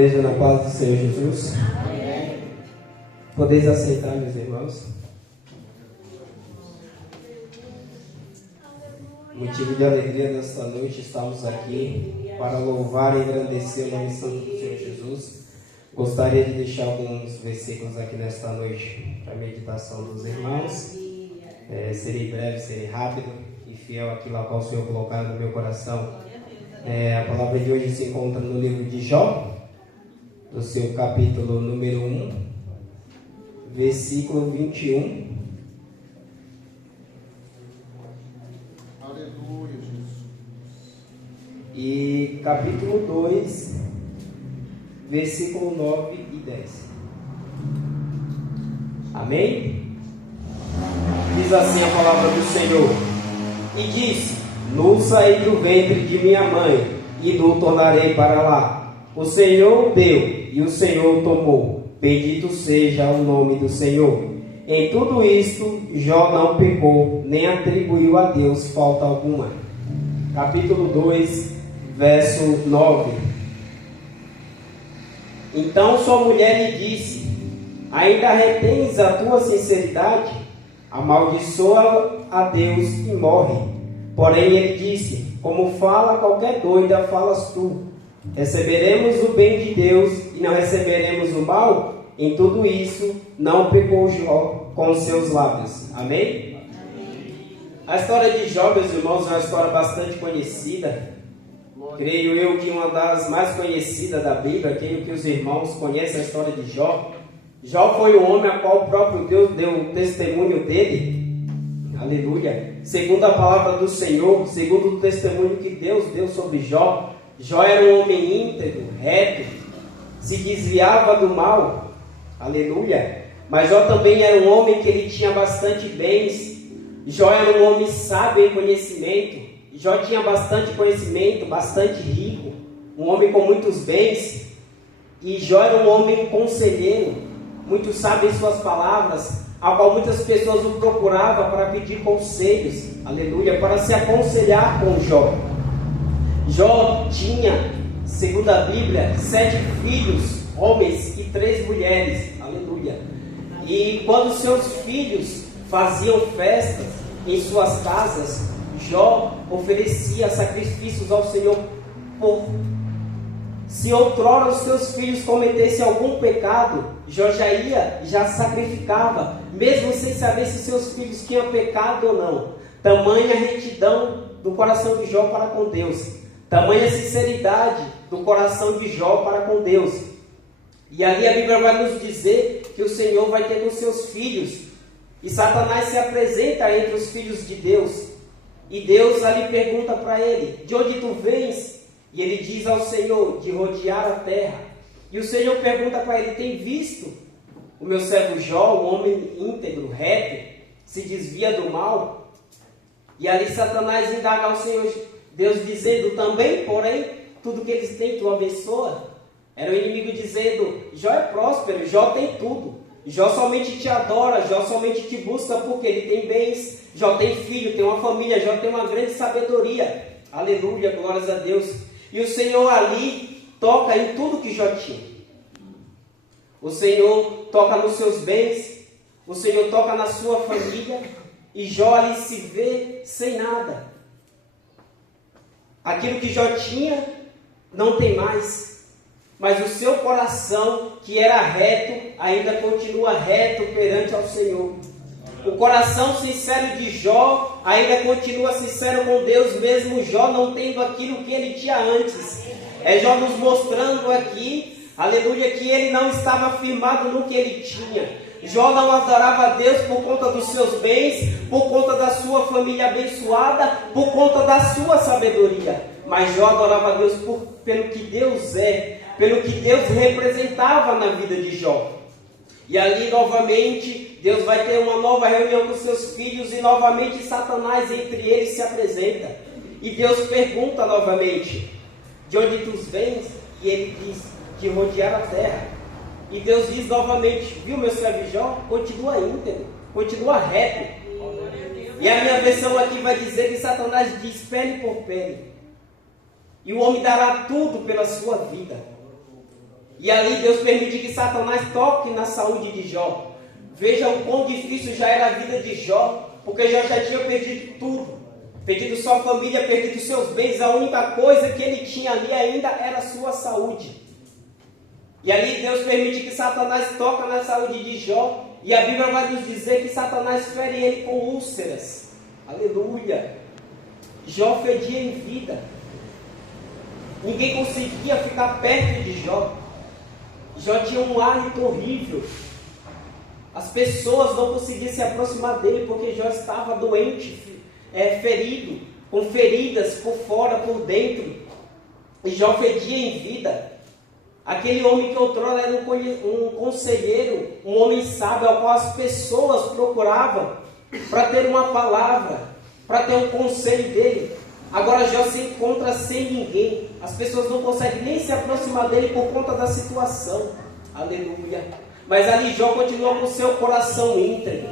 igreja, na paz do Senhor Jesus. Amém. Podeis aceitar, meus irmãos. Motivo de alegria nesta noite, estamos aqui para louvar e engrandecer o nome santo do Senhor Jesus. Gostaria de deixar alguns versículos aqui nesta noite para a meditação dos irmãos. Serei breve, serei rápido e fiel àquilo a qual o Senhor colocar no meu coração. A palavra de hoje se encontra no livro de Jó, no seu capítulo número 1, versículo 21. Aleluia, Jesus. E capítulo 2, versículo 9 e 10. Amém? Diz assim a palavra do Senhor: E disse: Nu saí do ventre de minha mãe, e nu tornarei para lá. O Senhor deu, e o Senhor tomou. Bendito seja o nome do Senhor. Em tudo isto, Jó não pecou, nem atribuiu a Deus falta alguma. Capítulo 2, verso 9. Então sua mulher lhe disse: Ainda retens a tua sinceridade? Amaldiçoa a Deus e morre. Porém ele disse: Como fala qualquer doida, falas tu. Receberemos o bem de Deus e não receberemos o mal? Em tudo isso, não pecou Jó com os seus lábios. Amém? A história de Jó, meus irmãos, é uma história bastante conhecida. Creio eu que uma das mais conhecidas da Bíblia. Creio que os irmãos conhecem a história de Jó. Jó foi o homem a qual o próprio Deus deu o testemunho dele. Aleluia. Segundo a palavra do Senhor, segundo o testemunho que Deus deu sobre Jó, Jó era um homem íntegro, reto, se desviava do mal. Aleluia. Mas Jó também era um homem que ele tinha bastante bens. Jó era um homem sábio em conhecimento. Jó tinha bastante conhecimento, bastante rico, um homem com muitos bens. E Jó era um homem conselheiro, muito sábio em suas palavras, a qual muitas pessoas o procuravam para pedir conselhos, aleluia, para se aconselhar com Jó. Jó tinha, segundo a Bíblia, 7 filhos, homens, e 3 mulheres, aleluia. E quando seus filhos faziam festas em suas casas, Jó oferecia sacrifícios ao Senhor por... Se outrora os seus filhos cometessem algum pecado, Jó já sacrificava, mesmo sem saber se seus filhos tinham pecado ou não. Tamanha retidão do coração de Jó para com Deus, tamanha sinceridade do coração de Jó para com Deus. E ali a Bíblia vai nos dizer que o Senhor vai ter com seus filhos, e Satanás se apresenta entre os filhos de Deus, e Deus ali pergunta para ele: de onde tu vens? E ele diz ao Senhor: de rodear a terra. E o Senhor pergunta para ele: tem visto o meu servo Jó, um homem íntegro, reto, se desvia do mal? E ali Satanás indaga ao Senhor, Deus dizendo: também, porém, tudo que eles têm tu abençoa. Era o inimigo dizendo: Jó é próspero, Jó tem tudo, Jó somente te adora, Jó somente te busca porque ele tem bens, Jó tem filho, tem uma família, Jó tem uma grande sabedoria. Aleluia, glórias a Deus. E o Senhor ali toca em tudo que Jó tinha. O Senhor toca nos seus bens, o Senhor toca na sua família, e Jó ali se vê sem nada. Aquilo que Jó tinha, não tem mais. Mas o seu coração, que era reto, ainda continua reto perante ao Senhor. O coração sincero de Jó ainda continua sincero com Deus, mesmo Jó não tendo aquilo que ele tinha antes. É Jó nos mostrando aqui, aleluia, que ele não estava firmado no que ele tinha. Jó não adorava a Deus por conta dos seus bens, por conta da sua família abençoada, por conta da sua sabedoria. Mas Jó adorava a Deus pelo que Deus é, pelo que Deus representava na vida de Jó. E ali novamente Deus vai ter uma nova reunião com seus filhos, e novamente Satanás entre eles se apresenta. E Deus pergunta novamente: de onde tu vens? E ele diz: de rodear a terra. E Deus diz novamente: viu meu servo Jó? Continua íntegro, continua reto. E a minha versão aqui vai dizer que Satanás diz: pele por pele. E o homem dará tudo pela sua vida. E ali Deus permite que Satanás toque na saúde de Jó. Veja o quão difícil já era a vida de Jó, porque Jó já tinha perdido tudo. Perdido sua família, perdido seus bens. A única coisa que ele tinha ali ainda era a sua saúde. E ali Deus permite que Satanás toque na saúde de Jó. E a Bíblia vai nos dizer que Satanás fere ele com úlceras. Aleluia. Jó fedia em vida. Ninguém conseguia ficar perto de Jó. Jó tinha um hálito horrível. As pessoas não conseguiam se aproximar dele porque Jó estava doente, ferido, com feridas por fora, por dentro. E Jó fedia em vida. Aquele homem que outrora era um conselheiro, um homem sábio, ao qual as pessoas procuravam para ter uma palavra, para ter um conselho dele. Agora Jó se encontra sem ninguém. As pessoas não conseguem nem se aproximar dele por conta da situação. Aleluia. Mas ali Jó continua com o seu coração íntegro.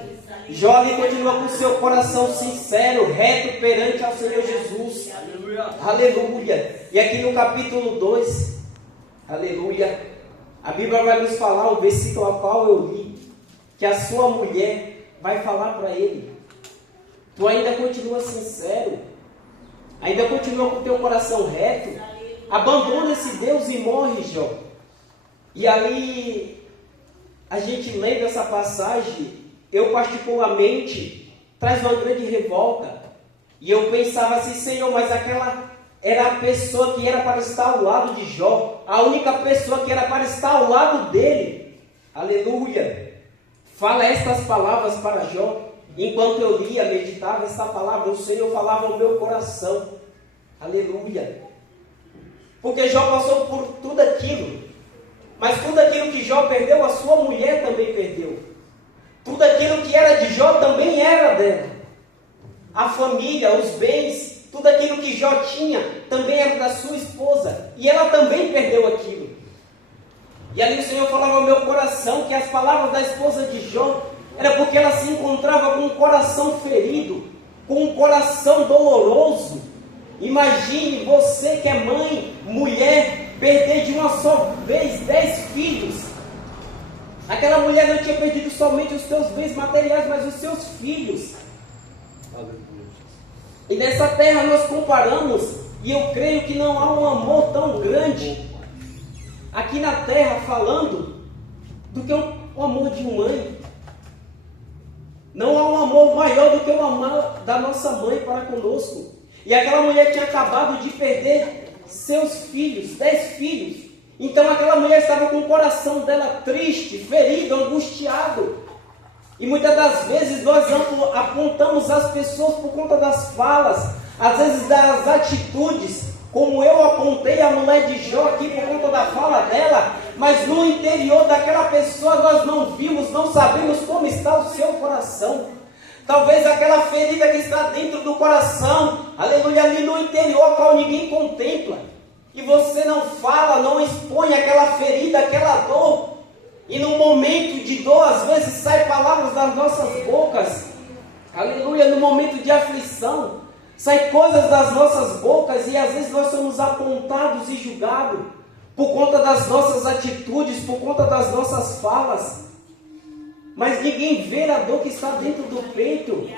Jó ali continua com o seu coração sincero, reto perante ao Senhor Jesus. Aleluia. Aleluia. E aqui no capítulo 2, aleluia, a Bíblia vai nos falar, o versículo ao qual eu li, que a sua mulher vai falar para ele: tu ainda continua sincero? Ainda continua com o teu coração reto? Abandona esse Deus e morre, Jó. E ali, a gente lendo essa passagem, eu particularmente, traz uma grande revolta. E eu pensava assim: Senhor, mas aquela era a pessoa que era para estar ao lado de Jó, a única pessoa que era para estar ao lado dele. Aleluia. Fala estas palavras para Jó. Enquanto eu lia, meditava essa palavra, o Senhor falava ao meu coração. Aleluia. Porque Jó passou por tudo aquilo. Mas tudo aquilo que Jó perdeu, a sua mulher também perdeu. Tudo aquilo que era de Jó também era dela. A família, os bens, tudo aquilo que Jó tinha também era da sua esposa. E ela também perdeu aquilo. E ali o Senhor falava ao meu coração que as palavras da esposa de Jó era porque ela se encontrava com um coração ferido, com um coração doloroso. Imagine você que é mãe, mulher, perder de uma só vez 10 filhos. Aquela mulher não tinha perdido somente os seus bens materiais, mas os seus filhos. E nessa terra nós comparamos, e eu creio que não há um amor tão grande aqui na terra falando do que o amor de mãe. Não há um amor maior do que o amor da nossa mãe para conosco. E aquela mulher tinha acabado de perder seus filhos, 10 filhos. Então aquela mulher estava com o coração dela triste, ferido, angustiado. E muitas das vezes nós apontamos as pessoas por conta das falas, às vezes das atitudes, como eu apontei a mulher de Jó aqui por conta da fala dela, mas no interior daquela pessoa nós não vimos, não sabemos como está o seu coração. Talvez aquela ferida que está dentro do coração, aleluia, ali no interior, qual ninguém contempla. E você não fala, não expõe aquela ferida, aquela dor. E no momento de dor, às vezes, saem palavras das nossas bocas. Aleluia, no momento de aflição, saem coisas das nossas bocas e às vezes nós somos apontados e julgados por conta das nossas atitudes, por conta das nossas falas. Mas ninguém vê a dor que está dentro do peito.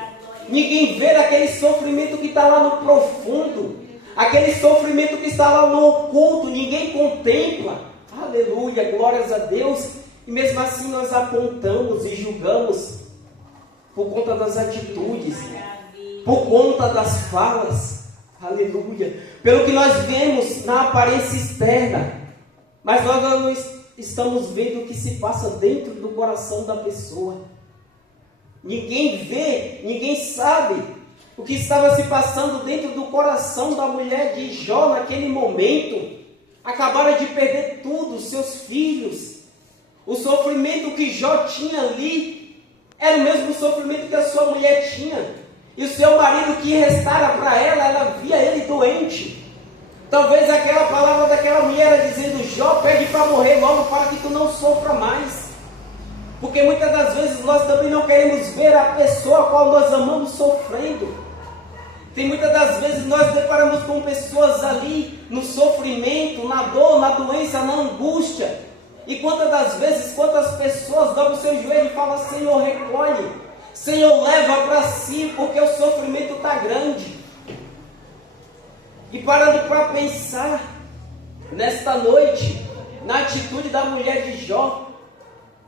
Ninguém vê aquele sofrimento que está lá no profundo. Aquele sofrimento que está lá no oculto. Ninguém contempla. Aleluia, glórias a Deus. E mesmo assim nós apontamos e julgamos por conta das atitudes, por conta das falas. Aleluia. Pelo que nós vemos na aparência externa. Mas nós não estamos vendo o que se passa dentro do coração da pessoa. Ninguém vê, ninguém sabe o que estava se passando dentro do coração da mulher de Jó naquele momento. Acabaram de perder tudo, seus filhos. O sofrimento que Jó tinha ali era o mesmo sofrimento que a sua mulher tinha. E o seu marido que restara para ela via ele doente. Talvez aquela palavra daquela mulher era dizendo: Jó, pede para morrer logo para que tu não sofra mais. Porque muitas das vezes nós também não queremos ver a pessoa a qual nós amamos sofrendo. Tem muitas das vezes nós deparamos com pessoas ali no sofrimento, na dor, na doença, na angústia. E quantas das vezes, quantas pessoas dobram o seu joelho e falam: Senhor, recolhe, Senhor, leva para si, porque o sofrimento está grande. E parando para pensar nesta noite, na atitude da mulher de Jó,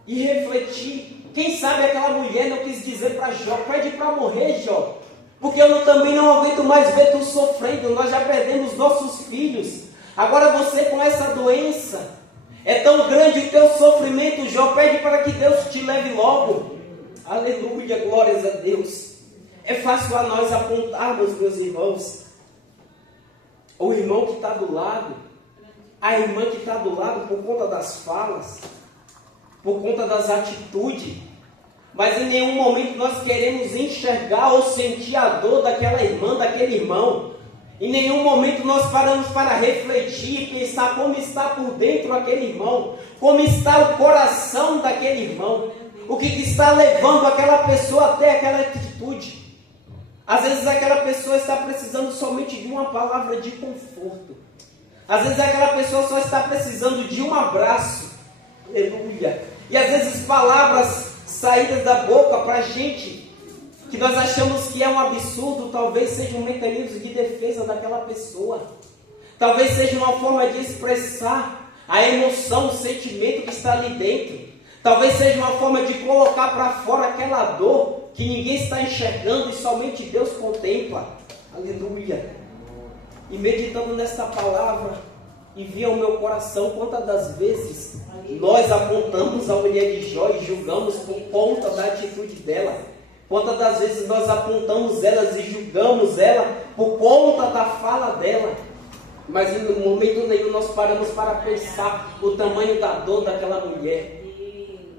e refletir, quem sabe aquela mulher não quis dizer para Jó: pede para morrer, Jó, porque eu também não aguento mais ver tu sofrendo, nós já perdemos nossos filhos, agora você com essa doença, é tão grande o teu sofrimento, Jó, pede para que Deus te leve logo. Aleluia, glórias a Deus. É fácil a nós apontarmos, meus irmãos, o irmão que está do lado, a irmã que está do lado por conta das falas, por conta das atitudes, mas em nenhum momento nós queremos enxergar ou sentir a dor daquela irmã, daquele irmão. Em nenhum momento nós paramos para refletir e pensar como está por dentro aquele irmão, como está o coração daquele irmão, o que está levando aquela pessoa até aquela atitude. Às vezes aquela pessoa está precisando somente de uma palavra de conforto. Às vezes aquela pessoa só está precisando de um abraço. Aleluia. E às vezes palavras saídas da boca para a gente, que nós achamos que é um absurdo, talvez seja um mecanismo de defesa daquela pessoa. Talvez seja uma forma de expressar a emoção, o sentimento que está ali dentro. Talvez seja uma forma de colocar para fora aquela dor que ninguém está enxergando e somente Deus contempla. Aleluia. E meditando nesta palavra, e vi ao meu coração quantas das vezes nós apontamos a mulher de Jó e julgamos por conta da atitude dela. Quantas das vezes nós apontamos elas e julgamos ela por conta da fala dela. Mas em momento nenhum nós paramos para pensar o tamanho da dor daquela mulher.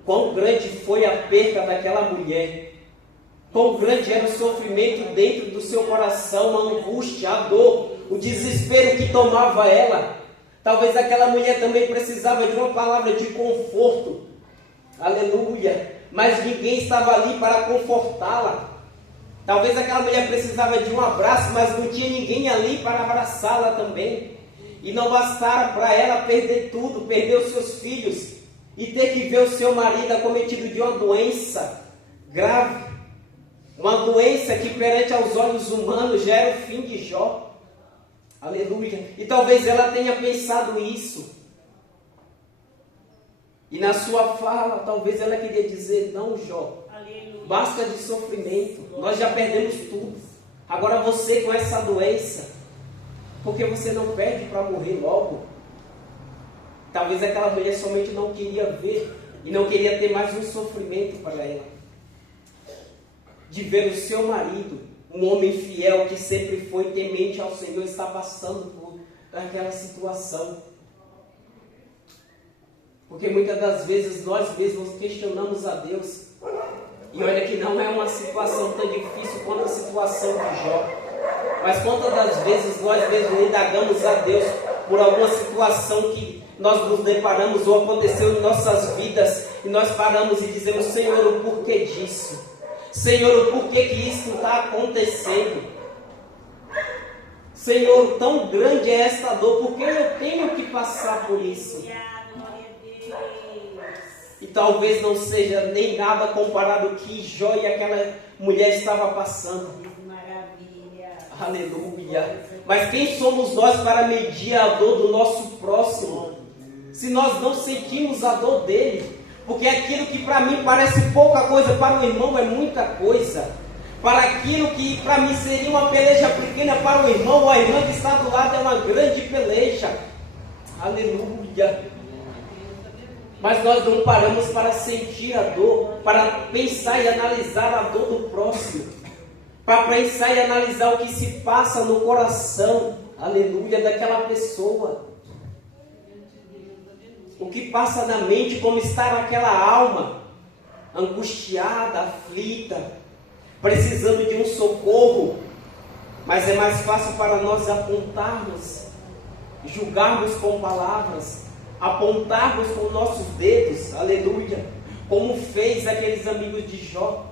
Quão grande foi a perda daquela mulher. Quão grande era o sofrimento dentro do seu coração, a angústia, a dor, o desespero que tomava ela. Talvez aquela mulher também precisava de uma palavra de conforto. Aleluia. Mas ninguém estava ali para confortá-la. Talvez aquela mulher precisava de um abraço, mas não tinha ninguém ali para abraçá-la também. E não bastara para ela perder tudo, perder os seus filhos e ter que ver o seu marido acometido de uma doença grave. Uma doença que perante aos olhos humanos já era o fim de Jó. Aleluia. E talvez ela tenha pensado isso. E na sua fala, talvez ela queria dizer: não, Jó, aleluia, basta de sofrimento, nós já perdemos tudo. Agora você com essa doença, porque você não pede para morrer logo? Talvez aquela mulher somente não queria ver e não queria ter mais um sofrimento para ela. De ver o seu marido, um homem fiel que sempre foi temente ao Senhor, está passando por aquela situação. Porque muitas das vezes nós mesmos questionamos a Deus. E olha que não é uma situação tão difícil quanto a situação de Jó. Mas quantas das vezes nós mesmos indagamos a Deus por alguma situação que nós nos deparamos ou aconteceu em nossas vidas, e nós paramos e dizemos: Senhor, o porquê disso? Senhor, o porquê que isso está acontecendo? Senhor, tão grande é esta dor, por que eu tenho que passar por isso? E talvez não seja nem nada comparado ao que Jó e aquela mulher estava passando. Maravilha. Aleluia. Mas quem somos nós para medir a dor do nosso próximo, se nós não sentimos a dor dele? Porque aquilo que para mim parece pouca coisa, para o irmão é muita coisa. Para aquilo que para mim seria uma peleja pequena, para o irmão ou a irmã que está do lado é uma grande peleja. Aleluia. Mas nós não paramos para sentir a dor, para pensar e analisar a dor do próximo, para pensar e analisar o que se passa no coração, aleluia, daquela pessoa. O que passa na mente, como está naquela alma, angustiada, aflita, precisando de um socorro. Mas é mais fácil para nós apontarmos, julgarmos com palavras, apontarmos com nossos dedos, aleluia, como fez aqueles amigos de Jó,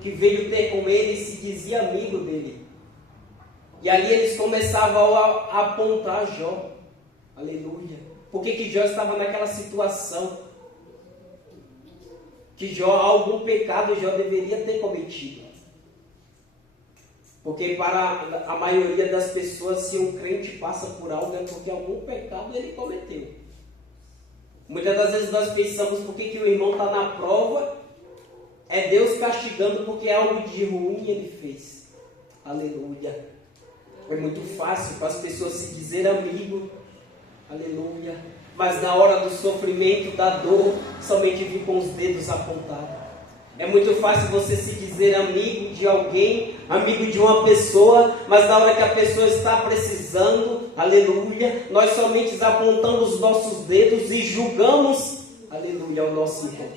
que veio ter com ele e se dizia amigo dele. E ali eles começavam a apontar Jó, aleluia. Por que Jó estava naquela situação? que Jó, algum pecado Jó deveria ter cometido. Porque para a maioria das pessoas, se um crente passa por algo, é porque algum pecado ele cometeu. Muitas das vezes nós pensamos porque o irmão está na prova, é Deus castigando porque algo de ruim ele fez. Aleluia. É muito fácil para as pessoas se dizer amigo. Aleluia. Mas na hora do sofrimento, da dor, somente vir com os dedos apontados. É muito fácil você se dizer amigo de alguém, amigo de uma pessoa, mas na hora que a pessoa está precisando, aleluia, nós somente apontamos os nossos dedos e julgamos, aleluia, o nosso irmão.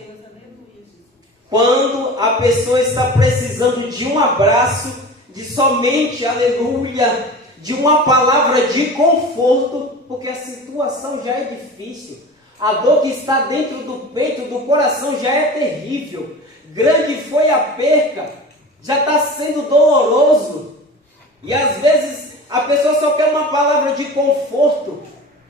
Quando a pessoa está precisando de um abraço, de somente, aleluia, de uma palavra de conforto, porque a situação já é difícil, a dor que está dentro do peito, do coração já é terrível. Grande foi a perca, já está sendo doloroso, e às vezes a pessoa só quer uma palavra de conforto,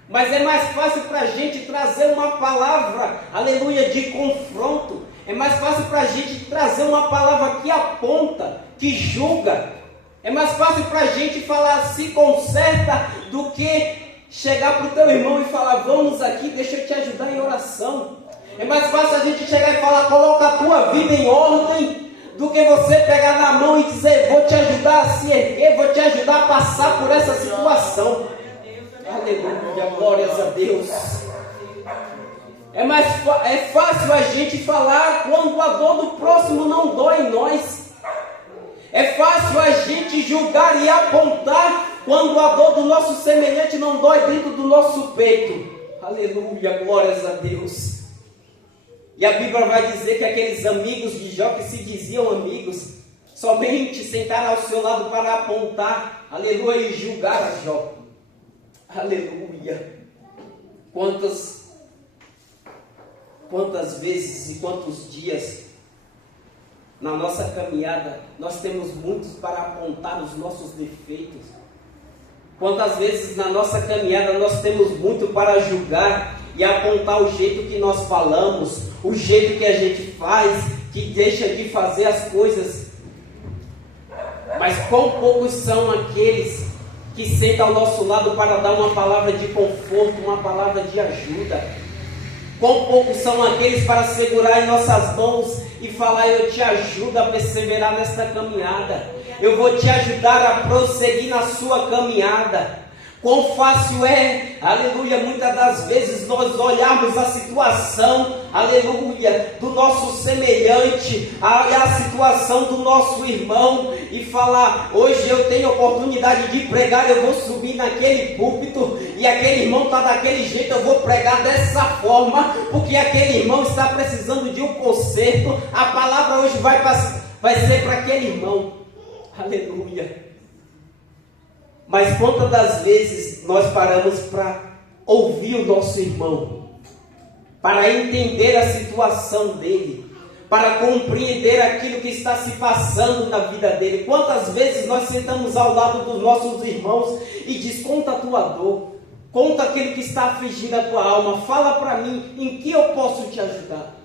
mas é mais fácil para a gente trazer uma palavra, aleluia, de confronto, é mais fácil para a gente trazer uma palavra que aponta, que julga, é mais fácil para a gente falar se conserta do que chegar para o teu irmão e falar vamos aqui, deixa eu te ajudar em oração. É mais fácil a gente chegar e falar, coloca a tua vida em ordem, do que você pegar na mão e dizer, vou te ajudar a se erguer, vou te ajudar a passar por essa situação. Aleluia, glórias a Deus. É fácil a gente falar quando a dor do próximo não dói em nós. É fácil a gente julgar e apontar quando a dor do nosso semelhante não dói dentro do nosso peito. Aleluia, glórias a Deus. E a Bíblia vai dizer que aqueles amigos de Jó que se diziam amigos, somente sentaram ao seu lado para apontar, aleluia, e julgar a Jó. Aleluia. Quantas vezes e quantos dias na nossa caminhada nós temos muitos para apontar os nossos defeitos. Quantas vezes na nossa caminhada nós temos muito para julgar e apontar o jeito que nós falamos, o jeito que a gente faz, que deixa de fazer as coisas. Mas quão poucos são aqueles que sentam ao nosso lado para dar uma palavra de conforto, uma palavra de ajuda. Quão poucos são aqueles para segurar em nossas mãos e falar, eu te ajudo a perseverar nesta caminhada. Eu vou te ajudar a prosseguir na sua caminhada. Quão fácil é, aleluia, muitas das vezes nós olharmos a situação, aleluia, do nosso semelhante, a situação do nosso irmão e falar, hoje eu tenho oportunidade de pregar, eu vou subir naquele púlpito e aquele irmão está daquele jeito, eu vou pregar dessa forma, porque aquele irmão está precisando de um conserto, a palavra hoje vai ser para aquele irmão, aleluia. Mas quantas das vezes nós paramos para ouvir o nosso irmão, para entender a situação dele, para compreender aquilo que está se passando na vida dele? Quantas vezes nós sentamos ao lado dos nossos irmãos e diz, conta a tua dor, conta aquilo que está afligindo a tua alma, fala para mim, em que eu posso te ajudar?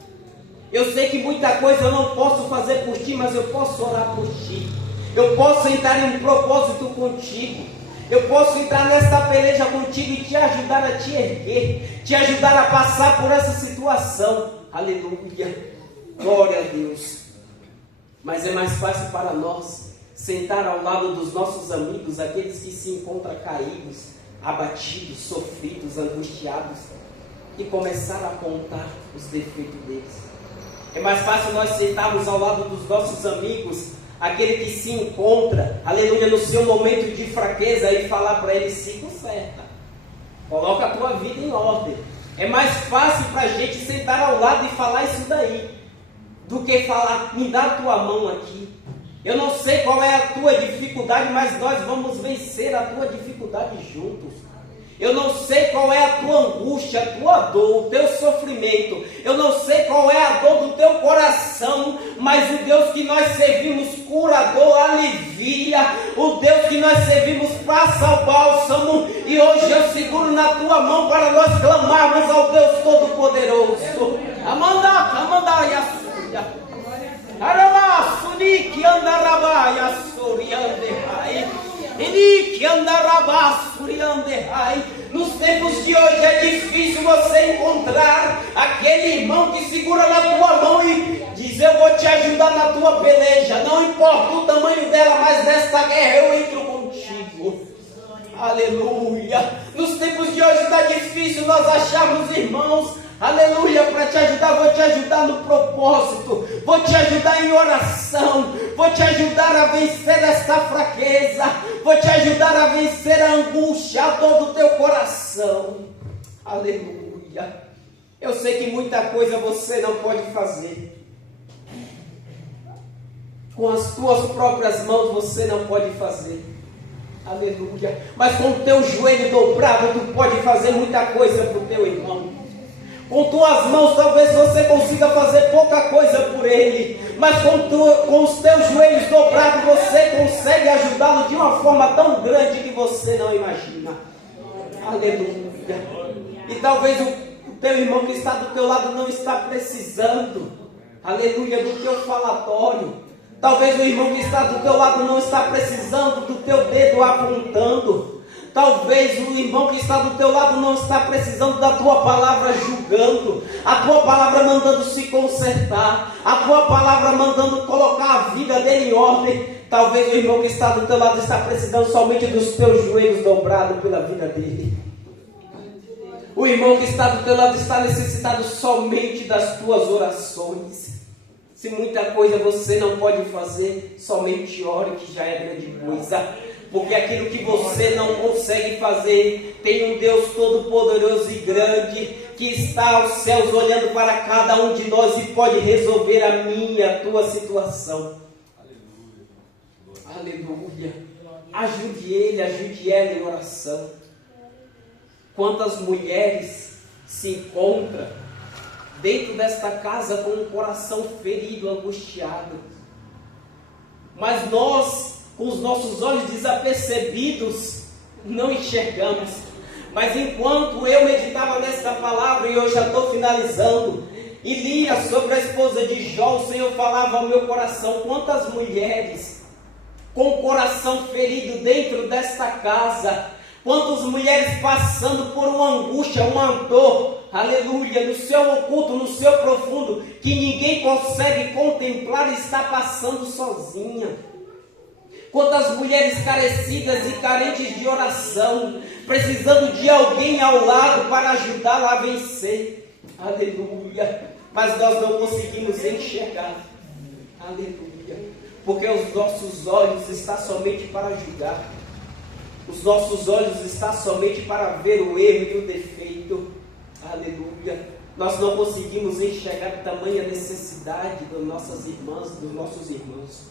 Eu sei que muita coisa eu não posso fazer por ti, mas eu posso orar por ti. Eu posso entrar em um propósito contigo. Eu posso entrar nesta peleja contigo e te ajudar a te erguer, te ajudar a passar por essa situação. Aleluia. Glória a Deus. Mas é mais fácil para nós sentar ao lado dos nossos amigos, aqueles que se encontram caídos, abatidos, sofridos, angustiados, e começar a apontar os defeitos deles. É mais fácil nós sentarmos ao lado dos nossos amigos, aquele que se encontra, aleluia, no seu momento de fraqueza, e falar para ele, se conserta, coloca a tua vida em ordem. É mais fácil para a gente sentar ao lado e falar isso daí, do que falar, me dá a tua mão aqui. Eu não sei qual é a tua dificuldade, mas nós vamos vencer a tua dificuldade juntos. Eu não sei qual é a tua angústia, a tua dor, o teu sofrimento. Eu não sei qual é a dor do teu coração, mas o Deus que nós servimos, curador, alivia. O Deus que nós servimos, passa o bálsamo. E hoje eu seguro na tua mão para nós clamarmos ao Deus Todo-Poderoso. Amanda, que andarabaia soriandehai. Ele que andarabá soriandehai. Nos tempos de hoje é difícil você encontrar aquele irmão que segura na tua mão e diz: eu vou te ajudar na tua peleja, não importa o tamanho dela, mas nesta guerra eu entro contigo. Aleluia. Nos tempos de hoje está difícil nós acharmos irmãos, aleluia, para te ajudar. Vou te ajudar no propósito, vou te ajudar em oração, vou te ajudar a vencer esta fraqueza, vou te ajudar a vencer a angústia, a dor do teu coração. Aleluia. Eu sei que muita coisa você não pode fazer com as tuas próprias mãos, você não pode fazer. Aleluia. Mas com o teu joelho dobrado, tu pode fazer muita coisa para o teu irmão. Com tuas mãos talvez você consiga fazer pouca coisa por ele, mas com os teus joelhos dobrados você consegue ajudá-lo de uma forma tão grande que você não imagina. Aleluia. E talvez o teu irmão que está do teu lado não está precisando, aleluia, do teu falatório. Talvez o irmão que está do teu lado não está precisando do teu dedo apontando. Talvez o irmão que está do teu lado não está precisando da tua palavra julgando, a tua palavra mandando se consertar, a tua palavra mandando colocar a vida dele em ordem. Talvez o irmão que está do teu lado está precisando somente dos teus joelhos dobrados pela vida dele. O irmão que está do teu lado está necessitado somente das tuas orações. Se muita coisa você não pode fazer, somente ore, que já é grande coisa. Porque aquilo que você não consegue fazer, tem um Deus todo-poderoso e grande, que está aos céus olhando para cada um de nós e pode resolver a minha, a tua situação. Aleluia. Aleluia. Ajude ele, ajude ela em oração. Quantas mulheres se encontram dentro desta casa com um coração ferido, angustiado, mas nós, com os nossos olhos desapercebidos, não enxergamos. Mas enquanto eu meditava nesta palavra, e eu já estou finalizando, e lia sobre a esposa de Jó, o Senhor falava ao meu coração: quantas mulheres com o coração ferido dentro desta casa, quantas mulheres passando por uma angústia, uma dor, aleluia, no seu oculto, no seu profundo, que ninguém consegue contemplar e está passando sozinha. Quantas mulheres carecidas e carentes de oração, precisando de alguém ao lado para ajudá-la a vencer. Aleluia. Mas nós não conseguimos enxergar. Aleluia. Porque os nossos olhos estão somente para julgar. Os nossos olhos estão somente para ver o erro e o defeito. Aleluia. Nós não conseguimos enxergar tamanha necessidade das nossas irmãs, dos nossos irmãos.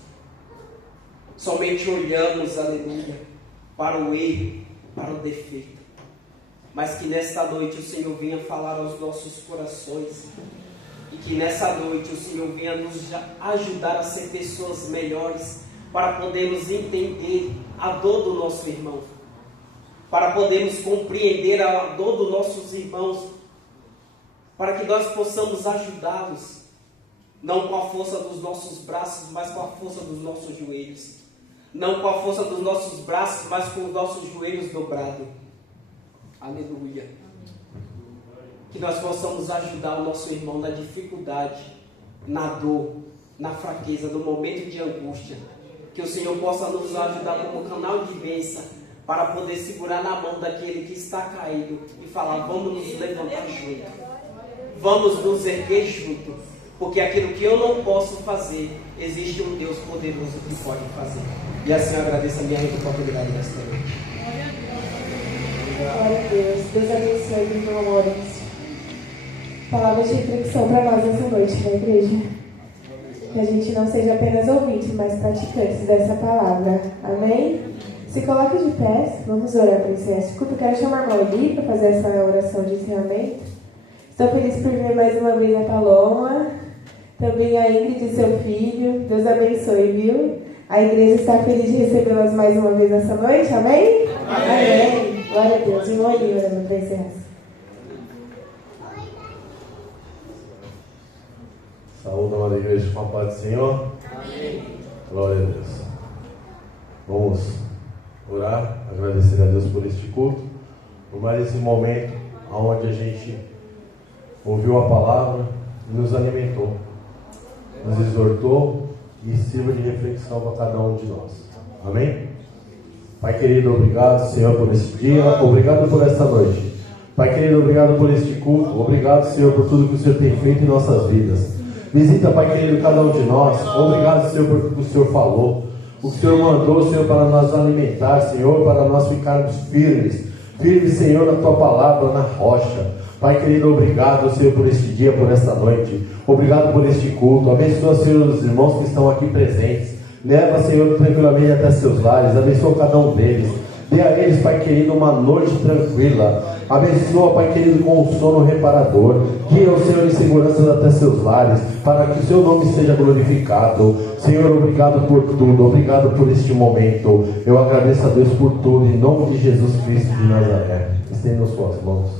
Somente olhamos, aleluia, para o erro, para o defeito. Mas que nesta noite o Senhor venha falar aos nossos corações. E que nessa noite o Senhor venha nos ajudar a ser pessoas melhores, para podermos entender a dor do nosso irmão, para podermos compreender a dor dos nossos irmãos, para que nós possamos ajudá-los, não com a força dos nossos braços, mas com a força dos nossos joelhos. Não com a força dos nossos braços, mas com os nossos joelhos dobrados. Aleluia. Que nós possamos ajudar o nosso irmão na dificuldade, na dor, na fraqueza, no momento de angústia. Que o Senhor possa nos ajudar como canal de bênção, para poder segurar na mão daquele que está caído e falar: vamos nos levantar junto, vamos nos erguer junto, porque aquilo que eu não posso fazer, existe um Deus poderoso que pode fazer. E assim eu agradeço a minha oportunidade nesta noite. Glória a Deus. Deus abençoe, irmão Lourenço. Palavras de reflexão para nós essa noite na igreja. Que a gente não seja apenas ouvintes, mas praticantes dessa palavra. Amém? Se coloque de pé, vamos orar para encerrar esse culto. Quero chamar a irmã Eli para fazer essa oração de encerramento. Estou feliz por ver mais uma vez a Paloma, também a Ingrid e seu filho. Deus abençoe, viu? A igreja está feliz de recebê-las mais uma vez essa noite, amém? Amém. Glória a Deus. Irmão Eli, orando para encerrar. Saúde, amada igreja, com a paz do Senhor. Amém. Glória a Deus. Vamos orar, agradecer a Deus por este culto, por mais esse momento onde a gente ouviu a palavra e nos alimentou, nos exortou e sirva de reflexão para cada um de nós. Amém? Pai querido, obrigado, Senhor, por esse dia, obrigado por esta noite. Pai querido, obrigado por este culto, obrigado, Senhor, por tudo que o Senhor tem feito em nossas vidas. Visita, Pai querido, cada um de nós. Obrigado, Senhor, por tudo que o Senhor falou. O que o Senhor mandou, Senhor, para nos alimentar, Senhor, para nós ficarmos firmes. Firmes, Senhor, na Tua palavra, na rocha. Pai querido, obrigado, Senhor, por este dia, por esta noite. Obrigado por este culto. Abençoa, Senhor, os irmãos que estão aqui presentes. Leva, Senhor, tranquilamente até seus lares. Abençoa cada um deles. Dê a eles, Pai querido, uma noite tranquila. Abençoa, Pai querido, com o sono reparador. Guia o Senhor em segurança até seus lares, para que o seu nome seja glorificado. Senhor, obrigado por tudo. Obrigado por este momento. Eu agradeço a Deus por tudo. Em nome de Jesus Cristo de Nazaré. Estenda as suas mãos.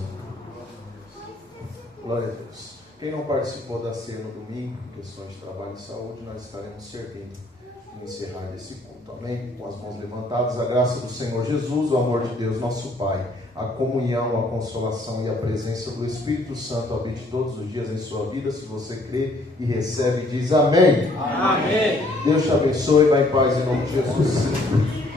Glória a Deus. Quem não participou da ceia no domingo, questões de trabalho e saúde, nós estaremos servindo em encerrar esse culto. Amém? Com as mãos levantadas, a graça do Senhor Jesus, o amor de Deus, nosso Pai, a comunhão, a consolação e a presença do Espírito Santo habite todos os dias em sua vida. Se você crê e recebe, diz amém. Amém. Deus te abençoe, vai em paz em nome de Jesus.